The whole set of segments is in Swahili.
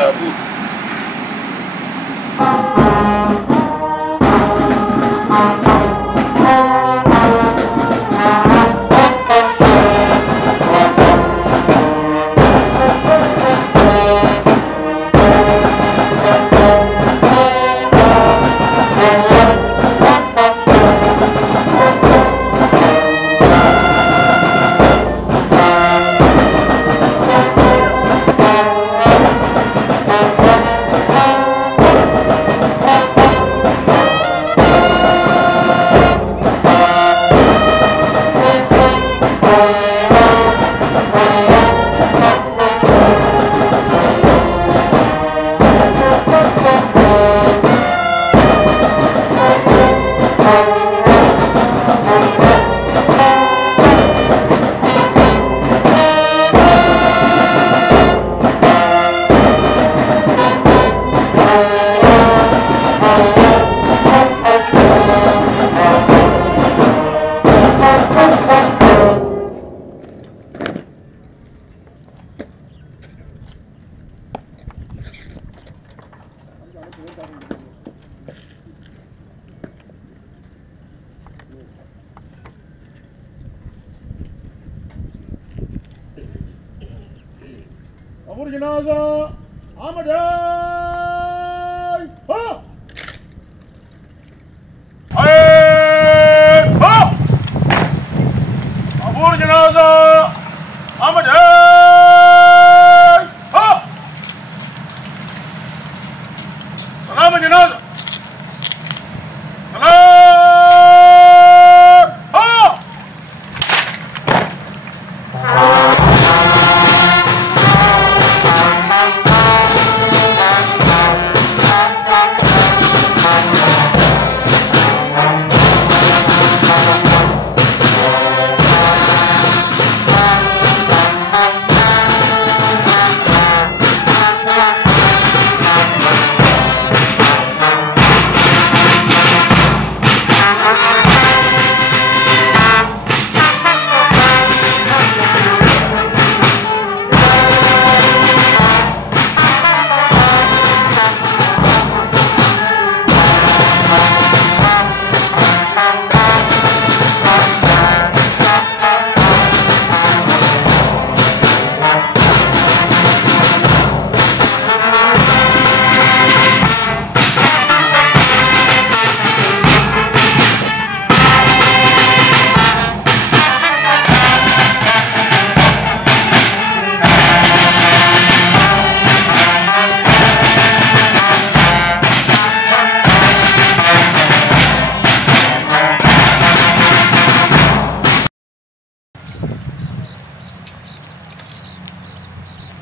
التابوت. أمور جنازة عمدي ها ها أمور جنازة عمدي ها سلام جنازة سلام ها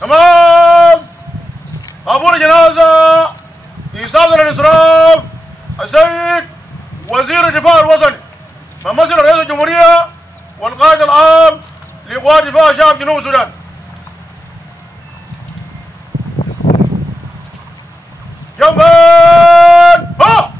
تمام. طابور جنازة في صادر الإسراف السيد وزير الدفاع الوطني ممثل رئيس الجمهورية والقائد العام لقوات دفاع شعب جنوب السودان. جنبان ها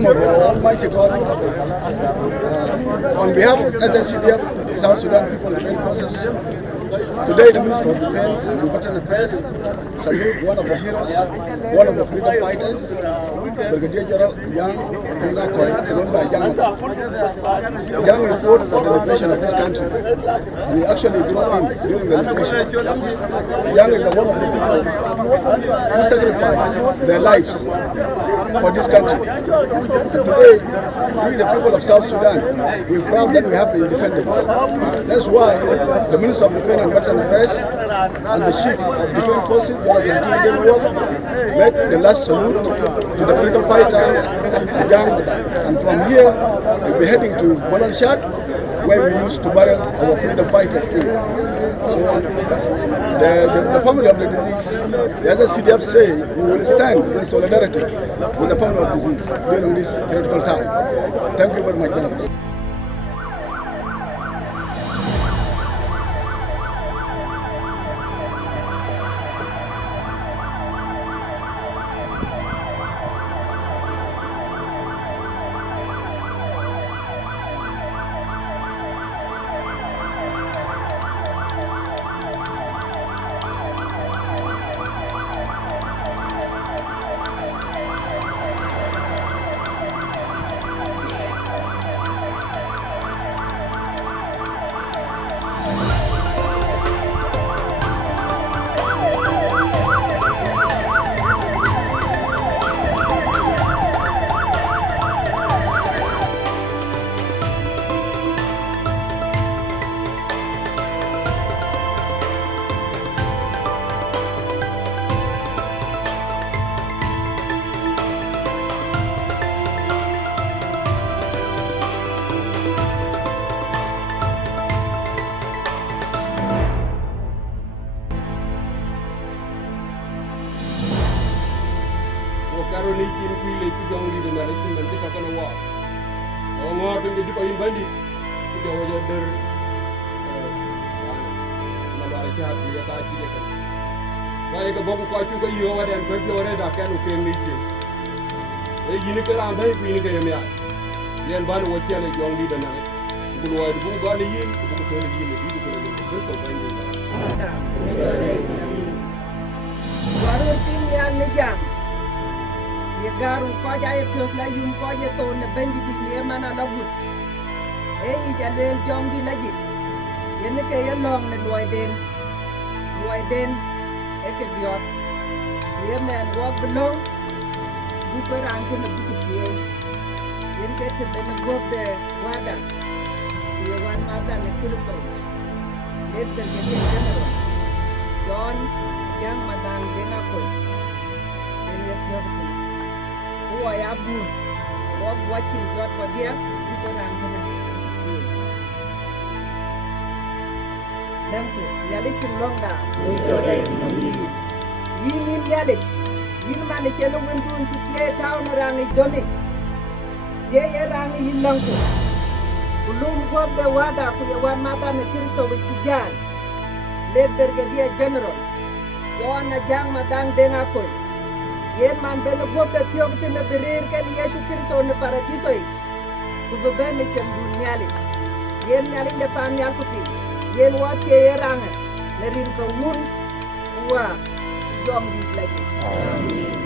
name of Almighty God, on behalf of SSCDF, the South Sudan People Defense Forces, today the Minister of Defense and Veteran Affairs salute one of the heroes, one of the freedom fighters, Brigadier General Jang Koy, known by Jang Mata. Jang fought for the liberation of this country. We actually brought him during the liberation. Jang is one of the people who sacrificed their lives for this country. And today, we the people of South Sudan, we're proud that we have the independence. That's why the Minister of Defense and Veteran Affairs and the Chief of Defense Forces, General Santini Delwal, made the last salute to the freedom fighter, Jang Mata. And from here, we'll be heading to Balanchad, where we used to bury our freedom fighters in. So the family of the deceased, the SSCDF say we will stand in solidarity with the family of the deceased during this critical time. Thank you very much, journalists. Karoni kin kuile ku jongi de na kin nan dika kana wa o ngor be di ko bandi ku jo jo der na ba ci hat ya ta ci de kan waye ko boku ko ci ko yo waden ko jo re da kanu ke ni ci e yini ko ran dai ku ni ke yemi ya yen ban wo ci ala jongi de na ku lo wa bu ba ni yin ku ko ni yin di ko ni ko ko bandi da ni do dai ni waru tim ya ni jam ye garu ko jaye pios la yum ko je to ne banditi ni mana la gut e yi jadel jongi la jip yen ke ye long ne loy den e ke biot ye men wo blong bu perang ke ne bu ke yen ke te ne go de wada ye wan ma da ne kirso net ke ye general John yang madang denga ko en ye tiyo wa ya bu wa watching jot wa dia ku perang kana lempo yale kin longa ni joda ni yini yale yin mane chelo ngundun ti tie taw na rangi domik ye ye rangi yilanko ulum gobde wada ku ye wan mata ne kirso wi tijan le brigadier general Joanna jang madang denga koy yen man ben gobda tiok tene berir ken Yesu Kristo ne paradiso ik ku be ben ken dunyali yen nyali de pan nyal ku pi yen wa ke ranga ne rin ko wun wa jom di lagi amin